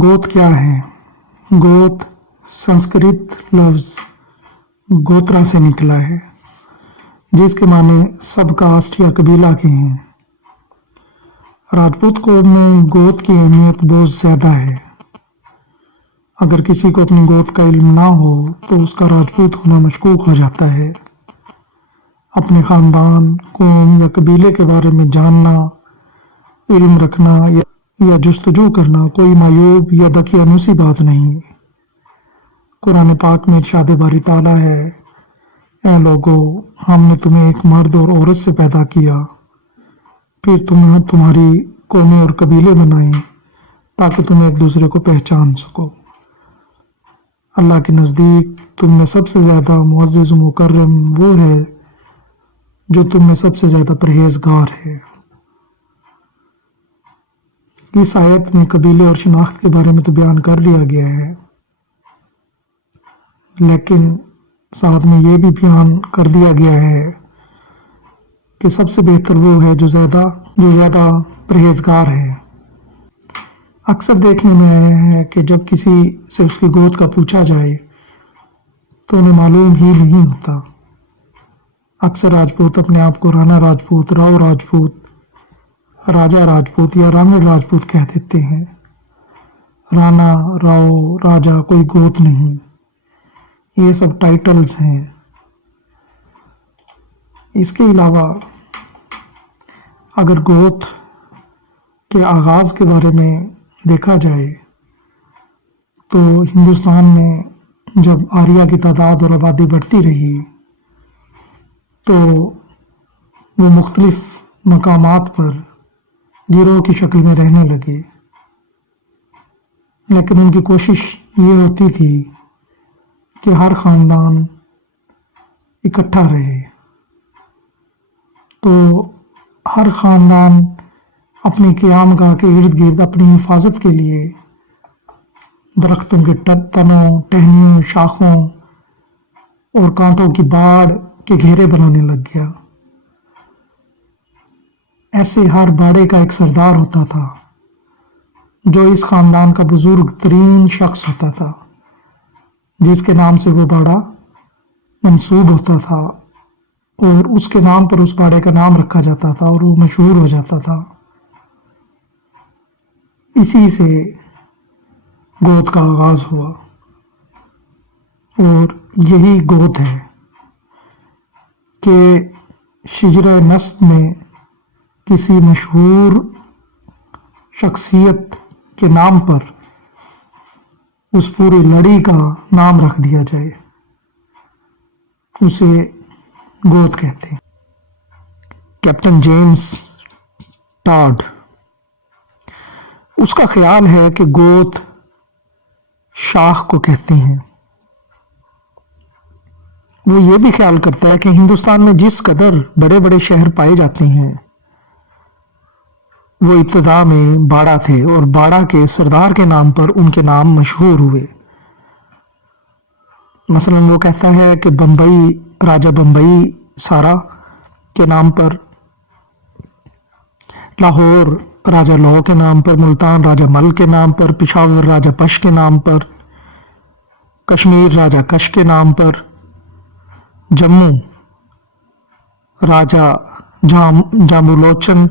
गोत क्या है? गोत संस्कृत लफ्ज गोत्रा से निकला है, जिसके माने सब कास्ट या कबीला के हैं। राजपूत कौम में गोत की अहमियत बहुत ज़्यादा है। अगर किसी को अपनी गोत का इल्म ना हो तो उसका राजपूत होना मशकूक हो जाता है। अपने ख़ानदान, कौम या कबीले के बारे में जानना, इल्म रखना या जुस्तजू करना कोई मायूब या दकियानूसी बात नहीं। कुरान पाक में इरशाद बारी ताला है, ऐ लोगो, हमने तुम्हें एक मर्द और औरत से पैदा किया, फिर तुम्हें तुम्हारी कौमें और कबीले बनाए ताकि तुम एक दूसरे को पहचान सको। अल्लाह के नज़दीक तुम में सबसे ज़्यादा मुअज़्ज़ज़ मुकर्रम वो है जो तुम में सबसे ज़्यादा परहेजगार है। इस आयत में कबीले और शिनाख्त के बारे में तो बयान कर दिया गया है, लेकिन साथ में ये भी बयान कर दिया गया है कि सबसे बेहतर वो है जो ज़्यादा परहेजगार है। अक्सर देखने में आया है कि जब किसी से उसकी गोत का पूछा जाए तो उन्हें मालूम ही नहीं होता। अक्सर राजपूत अपने आप को राणा राजपूत, राव राजपूत, राजा राजपूत या रांगड़ राजपूत कह देते हैं। राणा, राव, राजा कोई गोत नहीं, ये सब टाइटल्स हैं। इसके अलावा अगर गोत के आगाज़ के बारे में देखा जाए तो हिंदुस्तान में जब आर्या की तादाद और आबादी बढ़ती रही तो वो मुख्तलिफ मकामात पर गिरोह की शक्ल में रहने लगे, लेकिन उनकी कोशिश ये होती थी कि हर ख़ानदान इकट्ठा रहे। तो हर ख़ानदान अपनी क़यामगाह के इर्द गिर्द अपनी हिफाजत के लिए दरख्तों के तनों, टहनियों, शाखों और कांटों की बाड़ के घेरे बनाने लग गया। ऐसे हर बाड़े का एक सरदार होता था जो इस ख़ानदान का बुजुर्ग तरीन शख्स होता था, जिसके नाम से वो बाड़ा मंसूब होता था और उसके नाम पर उस बाड़े का नाम रखा जाता था और वो मशहूर हो जाता था। इसी से गोत का आगाज हुआ और यही गोत है कि शिजरा नस्ब में किसी मशहूर शख्सियत के नाम पर उस पूरी लड़ी का नाम रख दिया जाए, उसे गोत कहते हैं। कैप्टन जेम्स टॉड, उसका ख्याल है कि गोत शाख को कहते हैं। वो ये भी ख्याल करता है कि हिंदुस्तान में जिस कदर बड़े बड़े शहर पाए जाते हैं वो इब्तिदा में बाड़ा थे और बाड़ा के सरदार के नाम पर उनके नाम मशहूर हुए। मसलन वो कहता है कि बंबई, राजा बंबई सारा के नाम पर, लाहौर राजा लौ के नाम पर, मुल्तान राजा मल के नाम पर, पिशावर राजा पश के नाम पर, कश्मीर राजा कश के नाम पर, जम्मू राजा जामुलोचन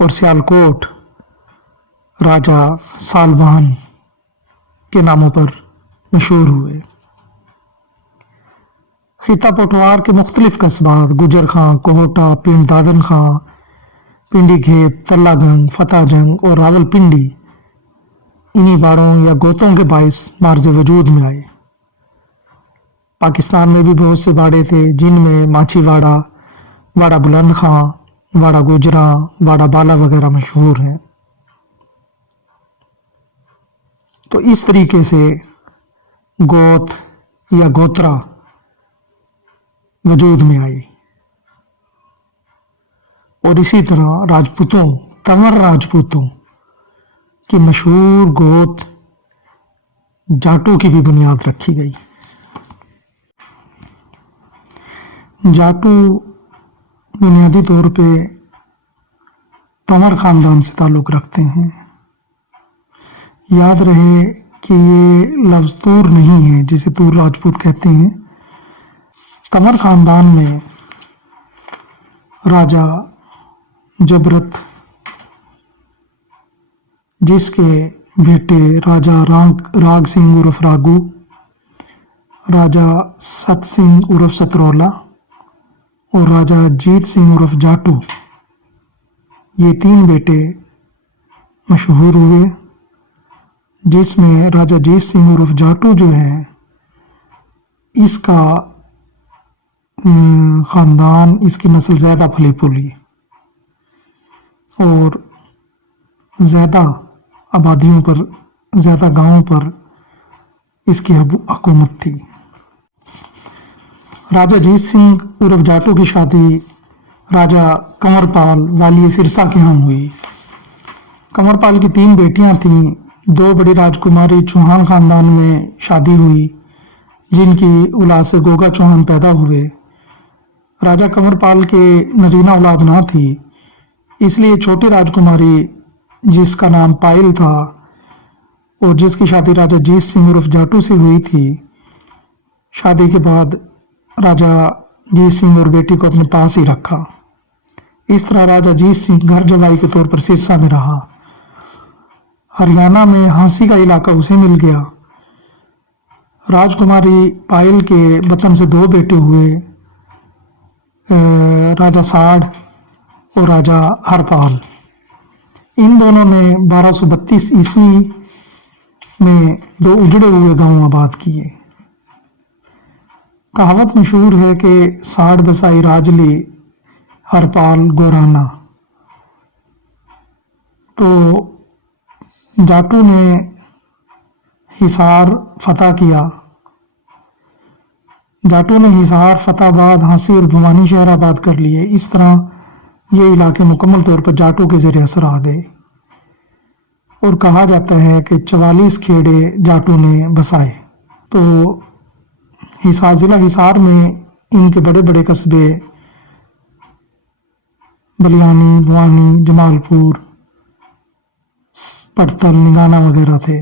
और सियालकोट राजा सालबहान के नामों पर मशहूर हुए। खिता पोटवार के मुख्तलिफ कस्बात गुजर खां, कोहटा, पिंड दादन खां, पिंडी घेप, तल्लागंग, फतेहजंग और रावलपिंडी इन्हीं बाड़ों या गोतों के बाइस मार्ज वजूद में आए। पाकिस्तान में भी बहुत से बाड़े थे जिनमें माछीवाड़ा, वाड़ा बुलंद खां, वाड़ा गुजरा, वाड़ा बाला वगैरह मशहूर हैं। तो इस तरीके से गोत या गोत्रा वजूद में आई। और इसी तरह राजपूतों, तंवर राजपूतों की मशहूर गोत जाटों की भी बुनियाद रखी गई। जाटू बुनियादी तौर पे तंवर खानदान से ताल्लुक़ रखते हैं। याद रहे कि ये लफ्ज़ तूर नहीं है जिसे तूर राजपूत कहते हैं। कंवर खानदान में राजा जबरत, जिसके बेटे राजा राग सिंह उर्फ रागू, राजा सत सिंह उर्फ सतरौला और राजा जीत सिंह उर्फ जाटू, ये 3 बेटे मशहूर हुए, जिसमें राजा जीत सिंह उर्फ जाटू जो है, इसका ख़ानदान, इसकी नस्ल ज़्यादा फली फूली और ज़्यादा आबादियों पर, ज़्यादा गांवों पर इसकी हुकूमत थी। राजा जीत सिंह उर्फ जाटू की शादी राजा कंवरपाल वाली सिरसा के यहाँ हुई। कंवरपाल की 3 बेटियां थीं। 2 बड़ी राजकुमारी चौहान खानदान में शादी हुई, जिनकी औलाद से गोगा चौहान पैदा हुए। राजा कंवरपाल के नगीना औलाद ना थी, इसलिए छोटी राजकुमारी, जिसका नाम पायल था और जिसकी शादी राजा जीत सिंह उर्फ जाटू से हुई थी, शादी के बाद राजा जीत सिंह और बेटी को अपने पास ही रखा। इस तरह राजा जीत सिंह घर जवाई के तौर पर सिरसा में रहा। हरियाणा में हांसी का इलाका उसे मिल गया। राजकुमारी पायल के वतन से 2 बेटे हुए, राजा साड़ और राजा हरपाल। इन दोनों ने 1232 ईस्वी में 2 उजड़े हुए गांव आबाद किए। कहावत मशहूर है कि साड़ बसाई राजली, हरपाल गोराना। तो जाटू ने हिसार फतह किया। जाटू ने हिसार, फतेहाबाद, हांसी और भिवानी शहर आबाद कर लिए। इस तरह ये इलाके मुकम्मल तौर पर जाटू के ज़ेरे असर आ गए और कहा जाता है कि 44 खेड़े जाटू ने बसाए। तो हिसार, ज़िला हिसार में इनके बड़े बड़े कस्बे बलियानी, भवानी, जमालपुर, पड़तल, निगाना वगैरह थे।